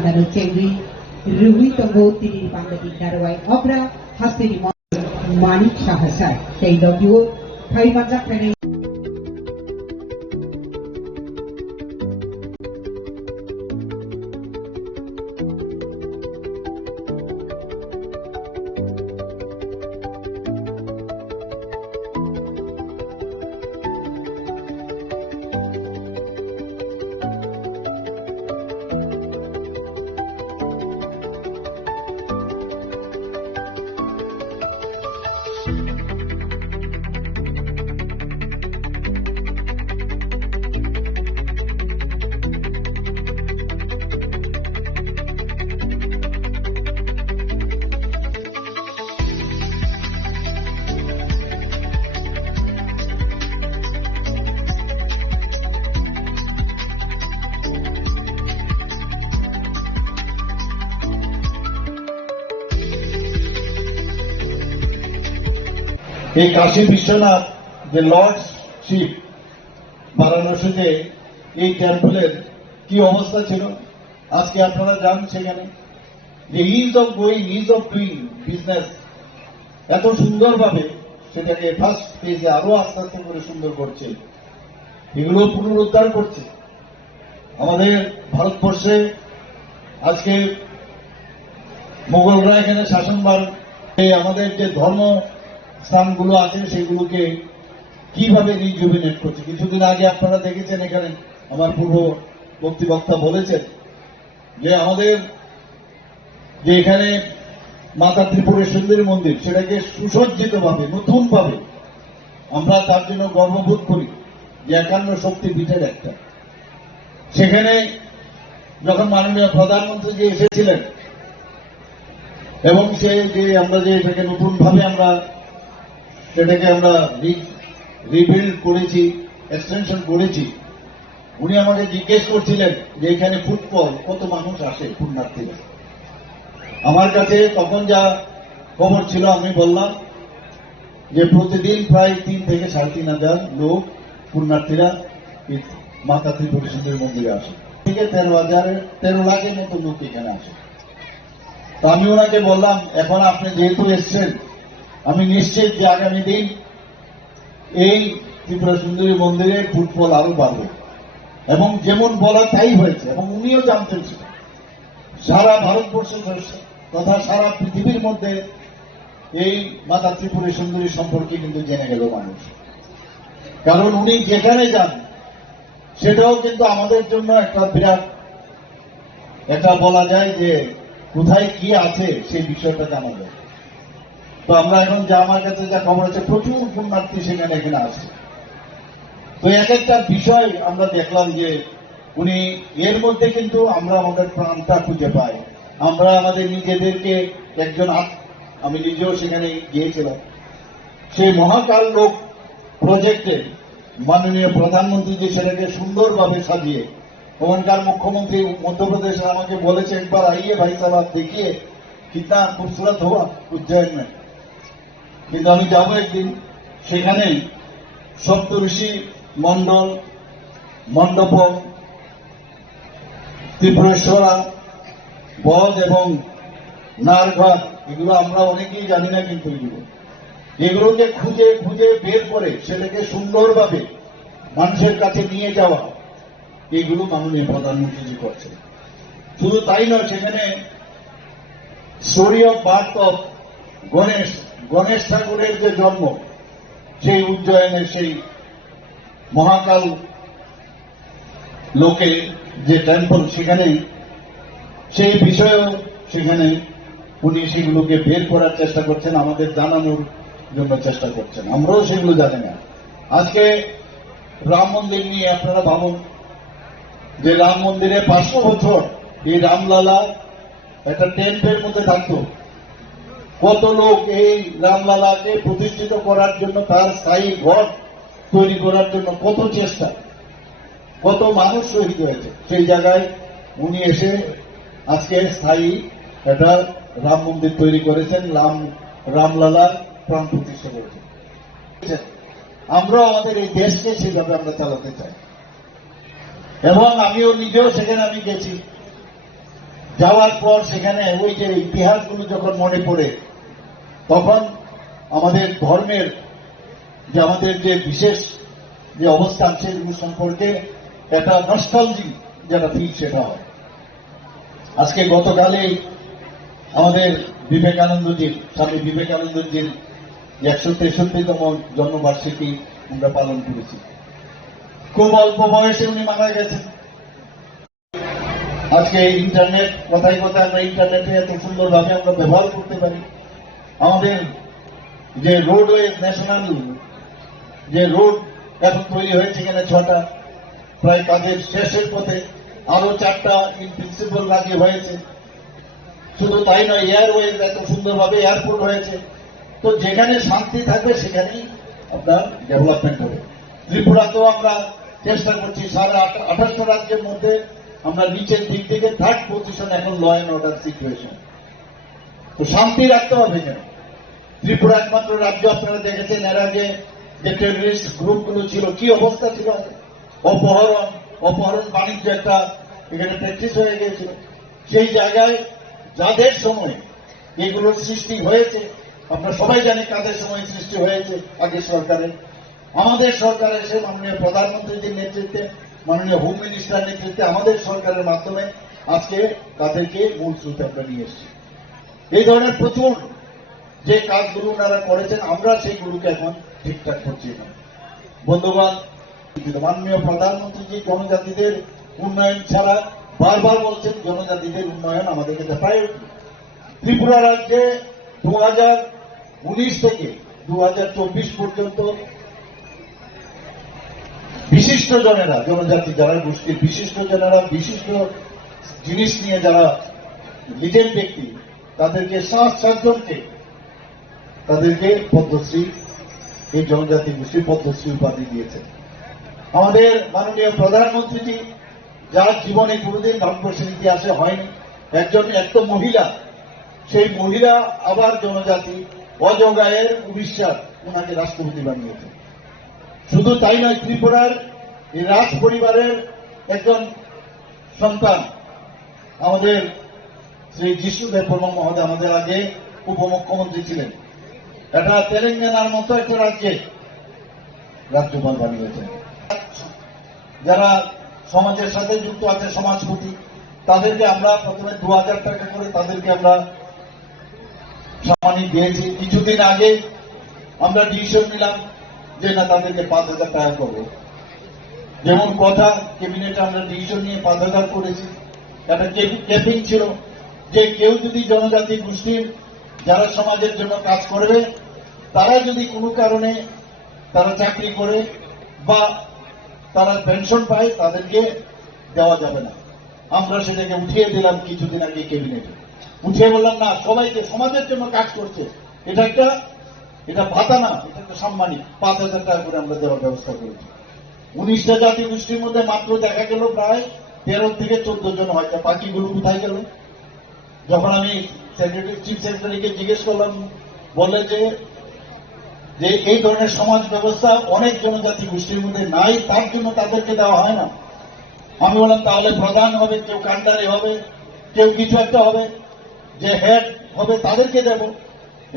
Sandano Chengri, Ruhito Gotiri Pangati Narawai Opera, Hastini Manik Shahasar, Taylor Duo, Kaimata Penny. এই কাশী বিশ্বনাথ যে Lords sheep বারাণসীতে এই টেম্পলের কি অবস্থা ছিল আজকে আপনারা জানেন সেখানে যে is of going is of doing business এত সুন্দরভাবে সেটাকে ফার্স্ট পেজে আরো আস্তে আস্তে করে সুন্দর করছে এগুলো পুনরুদ্ধার করছে আমাদের ভারতবর্ষে আজকে মোগলরা এখানে শাসনভার আমাদের যে ধর্ম স্থানগুলো আছে সেগুলোকে কিভাবে রিজুভিনেট করছে কিছুদিন আগে আপনারা দেখেছেন এখানে আমার পূর্ববর্তী বক্তা বলেছেন যে আমাদের যে এখানে মাতা ত্রিপুরের সুন্দরী মন্দির সেটাকে সুসজ্জিত ভাবে নতুন ভাবে আমরা তার জন্য গর্ববোধ করি যে 51 শক্তিপীঠের একটা সেখানে যখন মাননীয় প্রধানমন্ত্রী যে এসেছিলেন এবং সে যে আমরা যে এটাকে নতুন ভাবে আমরা সেটাকে আমরা রিবিল্ড করেছি এক্সটেনশন করেছি উনি আমাকে জিজ্ঞেস করছিলেন যে এখানে ফুটবল কত মানুষ আসে পুণ্যার্থীরা আমার কাছে তখন যা খবর ছিল আমি বললাম যে প্রতিদিন প্রায় 3 থেকে 3.5 লোক পুণ্যার্থীরা মাতা ত্রিপুরা সুন্দরী মন্দিরে আসে থেকে 13 লাখের মতো লোক এখানে আসে তো আমি ওনাকে বললাম এখন আপনি যেহেতু এসছেন আমি নিশ্চিত যে আগামী দিন এই ত্রিপুরা সুন্দরী মন্দিরে ফুটফল আরো বাড়বে এবং যেমন বলা তাই হয়েছে এবং উনিও জানতেন সারা ভারতবর্ষ তথা সারা পৃথিবীর মধ্যে এই মাতা ত্রিপুরা সুন্দরী সম্পর্কে কিন্তু জেনে গেল মানুষ কারণ উনি যেখানে যান সেটাও কিন্তু আমাদের জন্য একটা বিরাট একটা বলা যায় যে কোথায় কি আছে সেই বিষয়টা জানা যায় তো আমরা এখন যে আমার কাছে যা খবর আছে প্রচুর পুণ্যার্থী সেখানে এখানে আসছে তো এক একটা বিষয় আমরা দেখলাম যে উনি এর মধ্যে কিন্তু আমরা আমাদের প্রাণটা খুঁজে পাই আমরা আমাদের নিজেদেরকে একজন আমি নিজেও সেখানে গিয়েছিলাম সেই মহাকাল লোক প্রজেক্টে মাননীয় প্রধানমন্ত্রী যে সেটাকে সুন্দরভাবে সাজিয়ে ওখানকার মুখ্যমন্ত্রী মধ্যপ্রদেশে আমাকে বলেছে একবার আইয়ে ভাই সাহেব দেখিয়ে কিतना खूबसूरत हुआ उज्जैन में কিন্তু আমি যাবো একদিন সেখানে সপ্তঋষি মন্ডল মণ্ডপ ত্রিপুরেশ্বরা বধ এবং নারঘাট এগুলো আমরা অনেকেই জানি না কিন্তু এগুলোকে খুঁজে খুঁজে বের করে সেটাকে সুন্দরভাবে মানুষের কাছে নিয়ে যাওয়া এইগুলো মাননীয় প্রধানমন্ত্রী করছেন শুধু তাই নয় সেখানে story of birth of Ganesh ঠাকুরের যে জন্ম সেই উজ্জয়নের সেই মহাকাল লোকে যে টেম্পল সেখানে সেই বিষয়েও সেখানে উনি সেগুলোকে বের করার চেষ্টা করছেন আমাদের জানানোর জন্য চেষ্টা করছেন আমরাও সেগুলো জানি না আজকে রাম মন্দির নিয়ে আপনারা ভাবুন যে রাম মন্দিরে 500 বছর এই রামলালা একটা টেন্টের মধ্যে থাকতো কত লোক এই রামলালাকে প্রতিষ্ঠিত করার জন্য তার স্থায়ী ঘর তৈরি করার জন্য কত চেষ্টা কত মানুষ শহীদ হয়েছে সেই জায়গায় উনি এসে আজকে স্থায়ী একটা রাম মন্দির তৈরি করেছেন রামলালার প্রাণ প্রতিষ্ঠা করেছেন আমরাও আমাদের এই দেশকে সেভাবে আমরা চালাতে চাই এবং আমিও নিজেও সেখানে আমি গেছি যাওয়ার পর সেখানে ওই যে ইতিহাসগুলো যখন মনে পড়ে, তখন আমাদের ধর্মের যে আমাদের যে বিশেষ যে অবস্থান সেগুলো সম্পর্কে একটা নস্টালজি যেটা ফিল সেটা হয়। আজকে গতকালেই আমাদের বিবেকানন্দজির, স্বামী বিবেকানন্দজির 163তম জন্মবার্ষিকী আমরা পালন করেছি। খুব অল্প বয়সে উনি মারা গেছেন। আজকে ইন্টারনেট, কথায় কথায় আমরা ইন্টারনেটে এত সুন্দরভাবে আমরা ব্যবহার করতে পারি। আমাদের যে রোডওয়ে, ন্যাশনাল যে রোড এখন তৈরি হয়েছে, এখানে 6টা, প্রায় কাজের শেষের পথে, আরো 4টা ইন প্রিন্সিপাল লাগিয়ে হয়েছে। শুধু তাই নয়, এয়ারওয়েজ এত সুন্দরভাবে এয়ারপোর্ট হয়েছে। তো যেখানে শান্তি থাকবে সেখানেই আপনার ডেভেলপমেন্ট হবে। ত্রিপুরাতেও আমরা চেষ্টা করছি, 28টা রাজ্যের মধ্যে আমরা নিচের দিক থেকে 3rd পজিশন এখন ল অ্যান্ড অর্ডার সিচুয়েশন। তো শান্তি রাখতে হবে কেন? ত্রিপুরা একমাত্র রাজ্য, আপনারা দেখেছেন এর আগে যে টেররিস্ট গ্রুপগুলো ছিল, কি অবস্থা ছিল। অপহরণ বাণিজ্য একটা এখানে প্র্যাকটিস হয়ে গিয়েছিল। সেই জায়গায় যাদের সময় এগুলোর সৃষ্টি হয়েছে, আমরা সবাই জানি কাদের সময় সৃষ্টি হয়েছে। আগের সরকারের, আমাদের সরকার এসে মাননীয় প্রধানমন্ত্রীর নেতৃত্বে, মাননীয় হোম মিনিস্টার নেতৃত্বে আমাদের সরকারের মাধ্যমে আজকে তাদেরকে মূল স্রোতে আমরা নিয়ে এসেছি। এই ধরনের প্রচুর যে কাজগুলো ওনারা করেছেন, আমরা সেইগুলোকে এখন ঠিকঠাক করছি না। বন্ধুগণ, মাননীয় প্রধানমন্ত্রী জনজাতিদের উন্নয়ন ছাড়া বারবার বলছেন জনজাতিদের উন্নয়ন আমাদের কাছে প্রায়োরিটি। ত্রিপুরা রাজ্যে 2019 থেকে 2024 পর্যন্ত বিশিষ্ট জনেরা, জনজাতি যারা গোষ্ঠীর বিশিষ্ট জনেরা, বিশিষ্ট জিনিস নিয়ে যারা নিজের ব্যক্তি, তাদেরকে 7 জনকে তাদেরকে পদ্মশ্রী, এই জনজাতি গোষ্ঠী পদ্মশ্রী উপাধি দিয়েছেন। আমাদের মাননীয় প্রধানমন্ত্রীজি, যার জীবনে কোনোদিন ভারতবর্ষের ইতিহাসে হয়নি, একটা মহিলা, সেই মহিলা আবার জনজাতি অজগায়ের উড়িষ্যার, ওনাকে রাষ্ট্রপতি বানিয়েছেন। শুধু তাই নয়, ত্রিপুরার এই রাজ পরিবারের একজন সন্তান আমাদের শ্রী যিশুদেব বর্মা মহোদয় আমাদের আগে উপমুখ্যমন্ত্রী ছিলেন। এটা তেলেঙ্গানার মতো একটা রাজ্যে রাজ্যপাল বানিয়েছেন। যারা সমাজের সাথে যুক্ত আছে, সমাজপতি, তাদেরকে আমরা প্রথমে 2000 টাকা করে তাদেরকে আমরা সম্মানিত দিয়েছি। কিছুদিন আগে আমরা ডিসিশন নিলাম যে না, তাদেরকে 5000 টাকা করবো। যেমন কথা, ক্যাবিনেটে আমরা ডিসিশন নিয়ে 5000 করেছি। একটা ক্যাপিং ছিল যে কেউ যদি জনজাতি গোষ্ঠীর যারা সমাজের জন্য কাজ করবে, তারা যদি কোনো কারণে তারা চাকরি করে বা তারা পেনশন পায়, তাদেরকে দেওয়া যাবে না। আমরা সেটাকে উঠিয়ে দিলাম কিছুদিন আগে ক্যাবিনেটে। উঠিয়ে বললাম না, সবাইকে সমাজের জন্য কাজ করছে, এটা ভাতা না, এটা একটা সাম্মানিক 5000 টাকা করে আমরা দেওয়ার ব্যবস্থা করেছি। 19টা জাতি গোষ্ঠীর মধ্যে মাত্র দেখা গেল প্রায় 13 থেকে 14 জন হয়তো, বাকিগুলো কোথায় গেল? যখন আমি চিফ সেক্রেটারিকে জিজ্ঞেস করলাম, বললে যে এই ধরনের সমাজ ব্যবস্থা অনেক জনজাতি গোষ্ঠীর মধ্যে নাই, তার জন্য তাদেরকে দেওয়া হয় না। আমি বললাম তাহলে প্রধান হবে, কেউ কান্ডারি হবে, কেউ কিছু একটা হবে, যে হেড হবে, তাদেরকে দেব।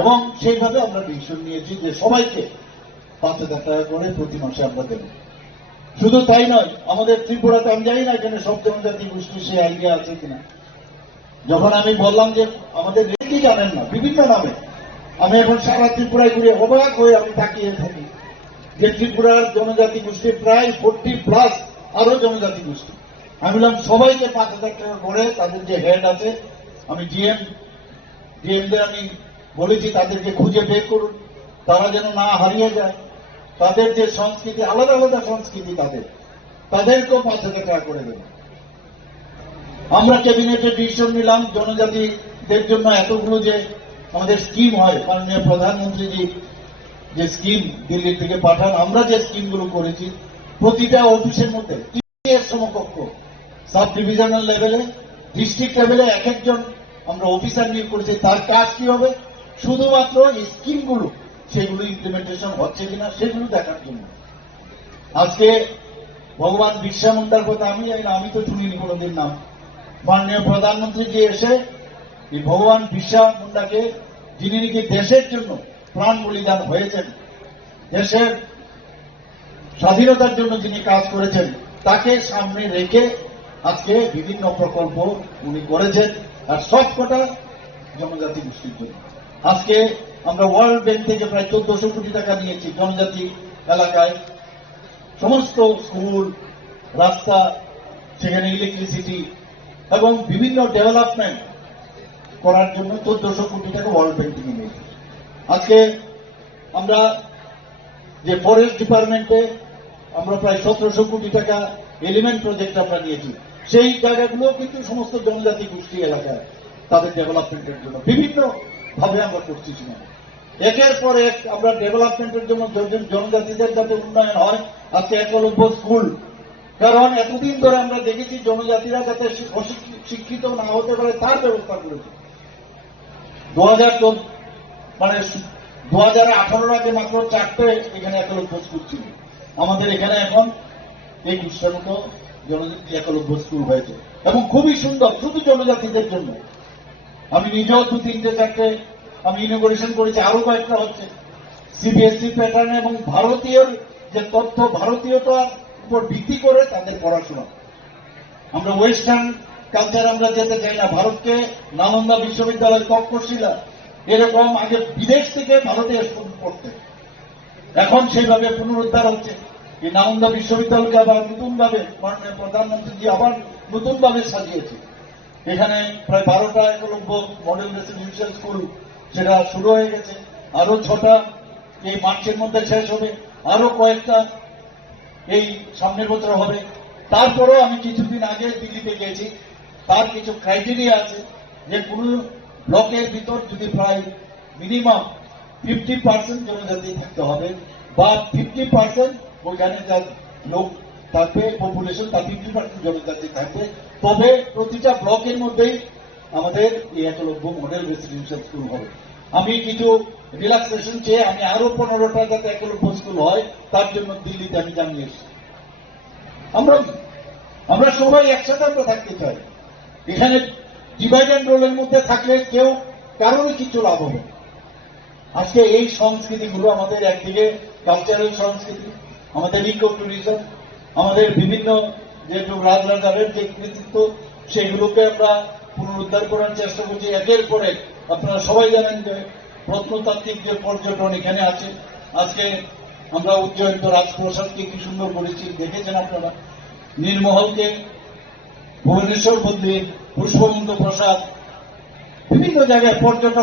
এবং সেইভাবে আমরা ডিসিশন নিয়েছি যে সবাইকে 5000 টাকা করে প্রতি মাসে আমরা দেব। শুধু তাই নয়, আমাদের ত্রিপুরাতে আমি জানি না এখানে সব জনজাতি গোষ্ঠীর সেই আইডিয়া আছে কিনা। যখন আমি বললাম যে আমাদের রেখে জানেন না, বিভিন্ন নামে, আমি এখন সারা ত্রিপুরায় ঘুরে অবাক হয়ে আমি তাকিয়ে থাকি যে ত্রিপুরার জনজাতি গোষ্ঠী প্রায় 40+ আরো জনজাতি গোষ্ঠী। আমি বললাম সবাইকে 5000 টাকা করে, তাদের যে হেড আছে, আমি ডিএমদের আমি বলেছি তাদেরকে খুঁজে বের করুন, তারা যেন না হারিয়ে যায়। তাদের যে সংস্কৃতি, আলাদা আলাদা সংস্কৃতি, তাদেরকেও 5000 টাকা করে দেবে। আমরা ক্যাবিনেটে ডিসিশন নিলাম জনজাতিদের জন্য এতগুলো যে আমাদের স্কিম হয়, মাননীয় প্রধানমন্ত্রীজি যে স্কিম দিল্লি থেকে পাঠান, আমরা যে স্কিমগুলো করেছি প্রতিটা অফিসের মধ্যে এর সমকক্ষ সাব ডিভিশনাল লেভেলে, ডিস্ট্রিক্ট লেভেলে এক একজন আমরা অফিসার নিয়োগ করেছি। তার কাজ কি হবে? শুধুমাত্র এই স্কিমগুলো সেগুলো ইমপ্লিমেন্টেশন হচ্ছে কিনা সেগুলো দেখার জন্য। আজকে ভগবান বিরসা মুন্ডার কথা আমি জানি না, আমি তো শুনিনি কোনোদিন নাম, মাননীয় প্রধানমন্ত্রীজি এসে এই ভগবান বিরসা মুন্ডাকে, যিনি নাকি দেশের জন্য প্রাণ বলিদান হয়েছেন, দেশের স্বাধীনতার জন্য যিনি কাজ করেছেন, তাকে সামনে রেখে আজকে বিভিন্ন প্রকল্প উনি করেছেন, আর সবকটা জনজাতি গোষ্ঠীর জন্য। আজকে আমরা ওয়ার্ল্ড ব্যাংক থেকে প্রায় 1400 কোটি টাকা নিয়েছি জনজাতি এলাকায়, সমস্ত স্কুল, রাস্তা, সেখানে ইলেকট্রিসিটি এবং বিভিন্ন ডেভেলপমেন্ট করার জন্য 1400 কোটি টাকা ওয়ার্ল্ড ব্যাংক থেকে নিয়েছি। আজকে আমরা যে ফরেস্ট ডিপার্টমেন্টে আমরা প্রায় 1700 কোটি টাকা এলিমেন্ট প্রজেক্ট আমরা নিয়েছি, সেই জায়গাগুলো কিন্তু সমস্ত জনজাতি গোষ্ঠী এলাকায় তাদের ডেভেলপমেন্টের জন্য বিভিন্ন ভাবে আমরা করছি। একের পর এক আমরা ডেভেলপমেন্টের জন্য জনজাতিদের যাতে উন্নয়ন হয়, আজকে একলব্য স্কুল, কারণ এতদিন ধরে আমরা দেখেছি জনজাতিরা যাতে শিক্ষিত না হতে পারে তার ব্যবস্থা করেছে। 2018 আগে মাত্র 4টে এখানে একলব্য স্কুল ছিল, আমাদের এখানে এখন 21টার মতো জনজাতি একলব্য স্কুল হয়েছে এবং খুবই সুন্দর, শুধু জনজাতিদের জন্য। আমি নিজেও 2-3-4টে আমি ইনোগ্রেশন করেছি, আরো কয়েকটা হচ্ছে সিবিএসই প্যাটার্ন এবং ভারতীয় যে তথ্য, ভারতীয়তার উপর ভিত্তি করে তাদের পড়াশোনা। আমরা ওয়েস্টার্ন কালচার আমরা যেতে চাই না, ভারতকে নালন্দা বিশ্ববিদ্যালয়, তক্ষশিলা এরকম আগে বিদেশ থেকে ভারতে পড়তে, এখন সেইভাবে পুনরুদ্ধার হচ্ছে। এই নালন্দা বিশ্ববিদ্যালয়কে আবার নতুন ভাবে মাননীয় প্রধানমন্ত্রীজি আবার নতুন ভাবে সাজিয়েছে। এখানে প্রায় 12টা একলব্য মডেল রেসিডেন্সিয়াল স্কুল সেটা শুরু হয়ে গেছে, আরো 6টা এই মার্চের মধ্যে শেষ হবে, আরো কয়েকটা এই সামনের বছর হবে। তারপরেও আমি কিছুদিন আগে দিল্লিতে গেছি, তার কিছু ক্রাইটেরিয়া আছে যে কোন ব্লকের ভিতর যদি প্রায় মিনিমাম 50% জনজাতি থাকতে হবে বা 50% ওইখানে যার লোক থাকবে, পপুলেশন তার 50% জনজাতি থাকবে, তবে প্রতিটা ব্লকের মধ্যেই আমাদের এই একলব্য মডেল রেসিডেন্সিয়াল স্কুল হবে। আমি কিছু রিল্যাক্সেশন চেয়ে আমি আরো 15টা যাতে একলব্য স্কুল হয় তার জন্য দিল্লিতে আমি জানিয়েছি। আমরা সবাই একসাথে আমরা থাকতে চাই। এখানে ডিভাইড অ্যান্ড রোলের মধ্যে থাকলে কেউ কারোরই কিছু লাভ হবে। আজকে এই সংস্কৃতিগুলো আমাদের একদিকে কালচারাল সংস্কৃতি, আমাদের ইকো ট্যুরিজম, আমাদের বিভিন্ন যে রাজরাজারের যে কৃতিত্ব, সেগুলোকে আমরা পুনরুদ্ধার করার চেষ্টা করছি একের পর এক। আপনারা সবাই জানেন যে প্রত্নতাত্ত্বিক যে পর্যটন এখানে আছে। আজকে আমরা উজ্জয়িত রাজপ্রসাদকে কি সুন্দর করেছি, দেখেছেন আপনারা। নীরমহলকে, ভুবনেশ্বর মন্দির, পুষ্পমন্ত প্রসাদ, বিভিন্ন জায়গায় পর্যটক